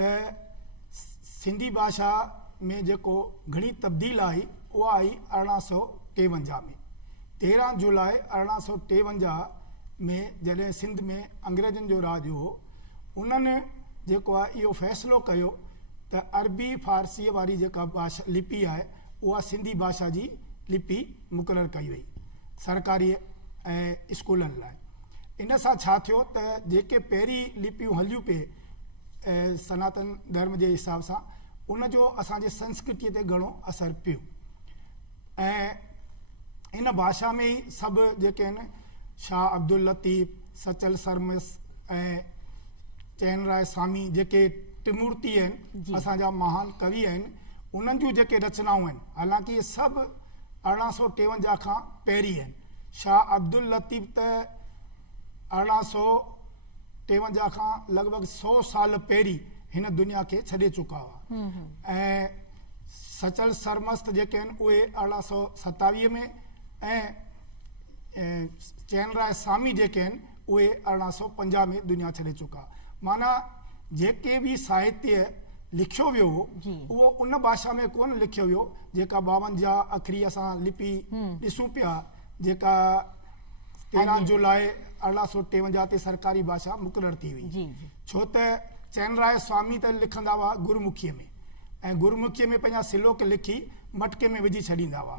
सिंधी भाषा में जेको घणी तब्दील आई उहा आई 1853 में। 13 जुलाई 1853 में जॾहिं सिंध में अंग्रेजनि जो राज हो, उन्हनि जेको आहे इहो फ़ैसिलो कयो त अरबी फ़ारसीअ वारी जेका भाषा लिपि आहे उहा सिंधी भाषा जी लिपि मुक़ररु कई वई सरकारी ऐं स्कूलनि लाइ। इन सां छा थियो त जेके पहिरीं लिपियूं हलियूं पिए सनातन धर्म जे हिसाब सां, उनजो असांजे संस्कृतीअ ते घणो असरु पियो। ऐं इन भाषा में ई सभु जेके आहिनि शाह अब्दुल लतीफ़, सचल सरमस ऐं चैनराय स्वामी जेके टिमूर्ति आहिनि, असांजा महान कवि आहिनि, उन्हनि जूं जेके रचनाऊं आहिनि, हालांकि इहे सभु 1853 खां पहिरीं आहिनि। शाह अब्दुल लतीफ़ त 1853 खां लॻभॻि 100 साल पहिरीं हिन दुनिया खे छॾे चुका हुआ। ऐं सचल सरमस्त जेके आहिनि उहे 1827 में ऐं चैनराय स्वामी जेके आहिनि उहे 1850 में दुनिया छॾे चुका। माना जेके बि साहित्य लिखियो वियो हो उहो उन भाषा में कोन लिखियो वियो जेका 52 अखरी असां लिपि ॾिसूं पिया, जेका 13 जुलाई 1853 ते सरकारी भाषा मुक़ररु थी हुई। छो त चैनराय स्वामी त लिखंदा हुआ गुरुमुखीअ में, ऐं गुरुमुखीअ में पंहिंजा सिलोक लिखी मटके में विझी छॾींदा हुआ।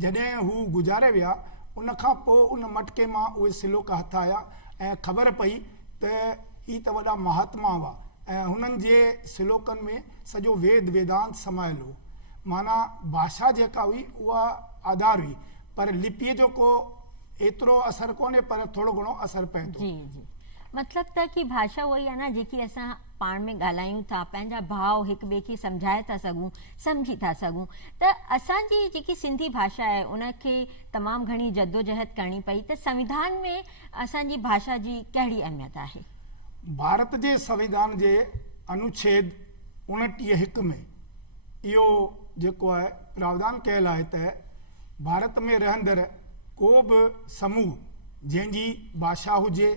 जॾहिं हू गुज़ारे विया, उन खां पोइ उन मटके मां उहे सिलोक हथ आया ऐं ख़बर पई त ही त वॾा महात्मा हुआ ऐं हुननि जे सिलोकनि में सॼो वेद वेदांत समायल हो। माना भाषा जेका हुई उहा आधार हुई, पर लिपीअ जो को एतिरो असरु कोन्हे, पर थोरो घणो असरु पए थो। जी जी, मतलब त कि भाषा उहा ई आहे न जेकी असां पाण में ॻाल्हायूं था, पंहिंजा भाव हिक ॿिए खे सम्झाए था सघूं, सम्झी था सघूं। त असांजी जेकी सिंधी भाषा आहे उनखे तमामु घणी जद्दोजहद करणी पई, त संविधान में असांजी भाषा जी कहिड़ी अहमियत आहे? भारत जे संविधान जे अनुच्छेद 29(1) में इहो जेको आहे प्रावधान कयल आहे त भारत में रहंदड़ को बि समूह जंहिंजी भाषा हुजे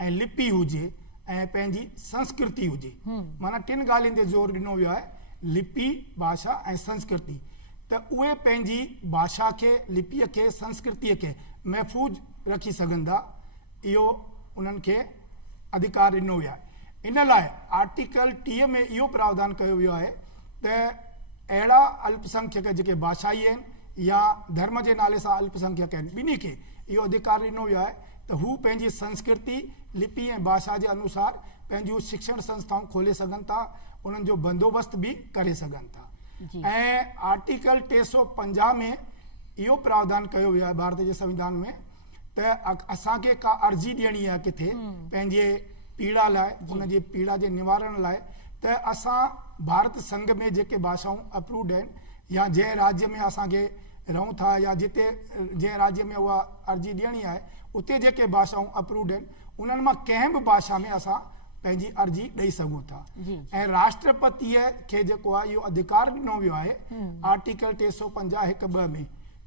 ऐं लिपि हुजे ऐं पंहिंजी संस्कृति हुजे, माना 3 ॻाल्हियुनि ते ज़ोर ॾिनो वियो आहे, लिपि, भाषा ऐं संस्कृति, त उहे पंहिंजी भाषा खे, लिपिअ खे, संस्कृतिअ खे महफ़ूज़ रखी सघंदा। इहो उन्हनि खे अधिकार ॾिनो वियो आहे। इन लाइ आर्टिकल 30 में इहो प्रावधान कयो वियो आहे त अहिड़ा अल्पसंख्यक जेके भाषाई आहिनि या धर्म जे नाले सां अल्पसंख्यक आहिनि, ॿिन्ही खे इहो अधिकार ॾिनो वियो आहे त हू पंहिंजी संस्कृति, लिपि ऐं भाषा जे अनुसार पंहिंजूं शिक्षण संस्थाऊं खोले सघनि था, उन्हनि जो बंदोबस्त बि करे सघनि था। ऐं आर्टिकल 350 में इहो प्रावधान कयो वियो आहे भारत जे संविधान में त असांखे का अर्ज़ी ॾियणी आहे किथे पंहिंजे पीड़ा लाइ, उनजे पीड़ा जे निवारण लाइ, त असां भारत संघ में जेके भाषाऊं अप्रूव्ड आहिनि या जंहिं राज्य में असांखे रहूं था या जिते जंहिं राज्य में उहा अर्ज़ी ॾियणी आहे उते जेके भाषाऊं अप्रूव्ड आहिनि उन्हनि मां कंहिं बि भाषा में असां पंहिंजी अर्ज़ी ॾेई सघूं था। ऐं राष्ट्रपतिअ खे जेको आहे इहो अधिकार ॾिनो वियो आहे आर्टिकल 350(1)(ब) में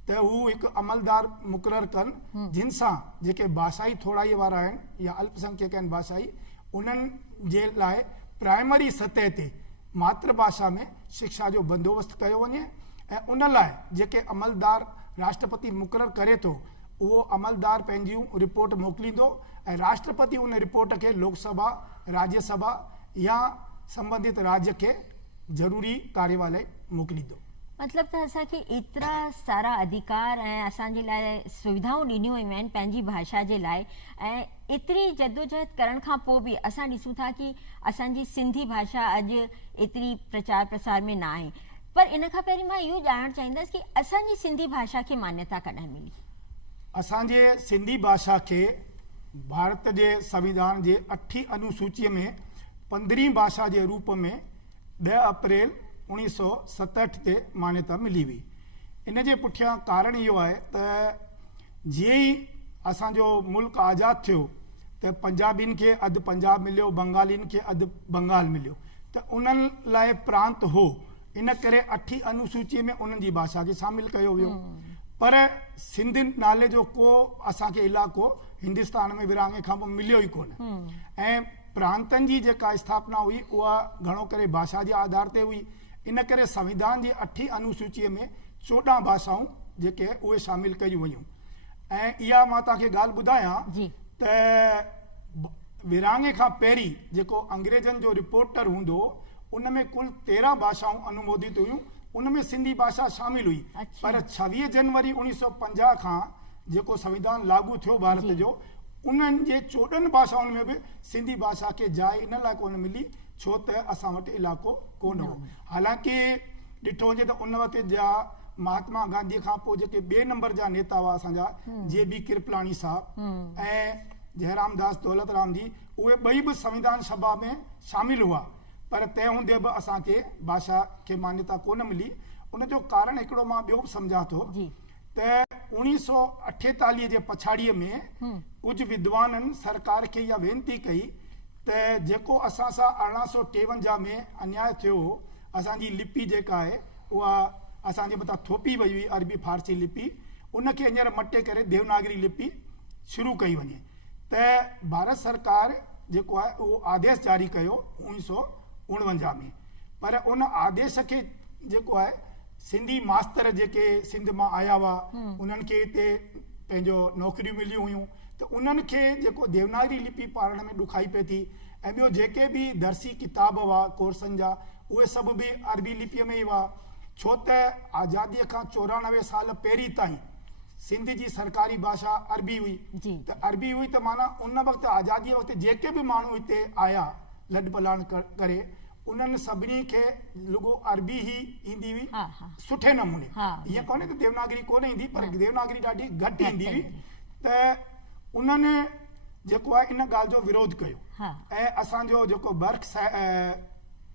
त हू हिकु अमलदार मुक़ररु कनि जिन सां जेके भाषाई थोड़ाई वारा आहिनि या अल्पसंख्यक आहिनि भाषाई, उन्हनि जे लाइ प्राइमरी सतह ते मातृभाषा में शिक्षा जो बंदोबस्त कयो वञे। ऐं उन लाइ जेके अमलदार राष्ट्रपति मुक़ररु करे थो, उहो अमलदार पंहिंजियूं रिपोर्ट मोकिलींदो ऐं राष्ट्रपति उन रिपोर्ट खे लोकसभा, राज्यसभा या संबंधित राज्य खे ज़रूरी कार्यवाही लाइ मोकिलींदो। मतलब त असांखे एतिरा सारा अधिकार ऐं असांजे लाइ सुविधाऊं ॾिनियूं वयूं आहिनि पंहिंजी भाषा जे लाइ, ऐं एतिरी जद्दोजहद करण खां पोइ बि असां ॾिसूं था कि असांजी सिंधी भाषा अॼु एतिरी प्रचार प्रसार में न आहे। पर इन खां पहिरीं मां इहो ॼाणणु चाहींदसि कि असांजी सिंधी भाषा खे मान्यता कॾहिं मिली? असांजे सिंधी भाषा खे भारत जे संविधान जे 8वीं अनुसूचीअ में 15वीं भाषा जे रूप में 10 अप्रैल 1967 ते मान्यता मिली हुई। इन जे पुठियां कारण इहो आहे त जीअं ई असांजो मुल्क आज़ादु थियो त पंजाबियुनि खे अधु पंजाब मिलियो, बंगालियुनि खे अधु बंगाल मिलियो, त उन्हनि लाइ प्रांत हो, इन करे 8वीं अनुसूचीअ में उन्हनि जी भाषा खे शामिल कयो वियो। पर सिंध नाले जो को असांखे इलाइक़ो हिंदुस्तान में विरहाङे खां पोइ मिलियो ई कोन। ऐं प्रांतनि जी जेका स्थापना हुई उहा घणो करे भाषा जे आधार ते हुई। इन करे संविधान जी 8 अनुसूचीअ में 14 भाषाऊं जेके उहे शामिल कयूं वयूं। ऐं इहा मां तव्हांखे ॻाल्हि ॿुधायां त विरहाङे खां पहिरीं जेको अंग्रेजनि जो रिपोर्टर हूंदो उन में कुल 13 भाषाऊं अनुमोदित हुयूं, उन में सिंधी भाषा शामिल हुई। पर 26 जनवरी 1950 खां जेको संविधान लागू थियो भारत जो, उन्हनि जे 14 भाषाउनि में बि सिंधी भाषा खे जाइ इन लाइ कोन मिली छो त असां वटि इलाइक़ो कोन हो। हालांकि ॾिठो वञे त उन वक़्त जा महात्मा गांधी खां पोइ जेके ॿिए नंबर जा नेता हुआ असांजा JB कृपलाणी साहब ऐं जयराम दास दौलतराम जी, उहे ॿई बि संविधान सभा में शामिल हुआ, पर तंहिं हूंदे बि असांखे भाषा खे मान्यता कोन मिली। उन जो कारण हिकिड़ो मां ॿियो बि सम्झां थो त 1948 जे पछाड़ीअ में कुझु विद्वाननि सरकार खे इहा वेनती कई त जेको असां सां 1853 में अन्याय थियो हो, असांजी लिपि जेका आहे उहा असांजे मथां थोपी वई हुई, अरबी फारसी लिपि, उनखे हींअर मटे करे देवनागरी लिपि शुरू कई वञे। त भारत सरकार जेको आहे उहो आदेश जारी कयो 1949 में, पर उन आदेश खे जेको आहे सिंधी मास्तर जेके सिंध मां आया हुआ उन्हनि खे हिते पंहिंजो नौकरियूं मिलियूं हुयूं, त उन्हनि खे जेको देवनागरी लिपि पाढ़ण में ॾुखाई पए थी। ऐं ॿियो जेके बि दर्सी किताब हुआ कोर्सनि जा, उहे सभु बि अरबी लिपीअ में ई हुआ, छो त आज़ादीअ खां 94 साल पहिरीं ताईं सिंध जी सरकारी भाषा अरबी हुई। त अरबी हुई त माना उन वक़्तु आज़ादीअ वक़्तु जेके बि माण्हू हिते आया लॾ पलाण करे, उन्हनि सभिनी खे रुगो अरबी ई ईंदी हुई सुठे नमूने। ईअं कोन्हे त देवनागरी कोन ईंदी, पर देवनागरी ॾाढी घटि ईंदी हुई। त उन्हनि जेको आहे इन ॻाल्हि जो विरोध कयो ऐं असांजो जेको बर्क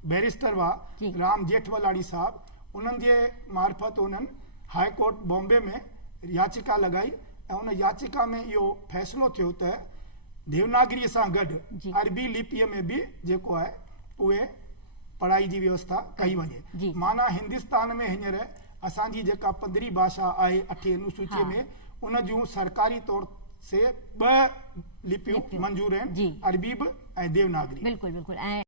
बैरिस्टर हुआ राम जेठवलाणी साहब, उन्हनि जे मार्फत उन्हनि हाई कोर्ट बॉम्बे में याचिका लॻाई ऐं उन याचिका में इहो फ़ैसिलो थियो त देवनागरीअ सां गॾु अरबी लिपीअ में बि जेको आहे उहे पढ़ाई जी व्यवस्था कई वञे। माना हिंदुस्तान में हींअर असांजी जेका 15 भाषा आहे 8 अनुसूचीअ में, उन जूं सरकारी तौर से 2 लिपियूं मंजूर आहिनि, अरबी बि ऐं देवनागरी। बिल्कुलु बिल्कुलु। ऐं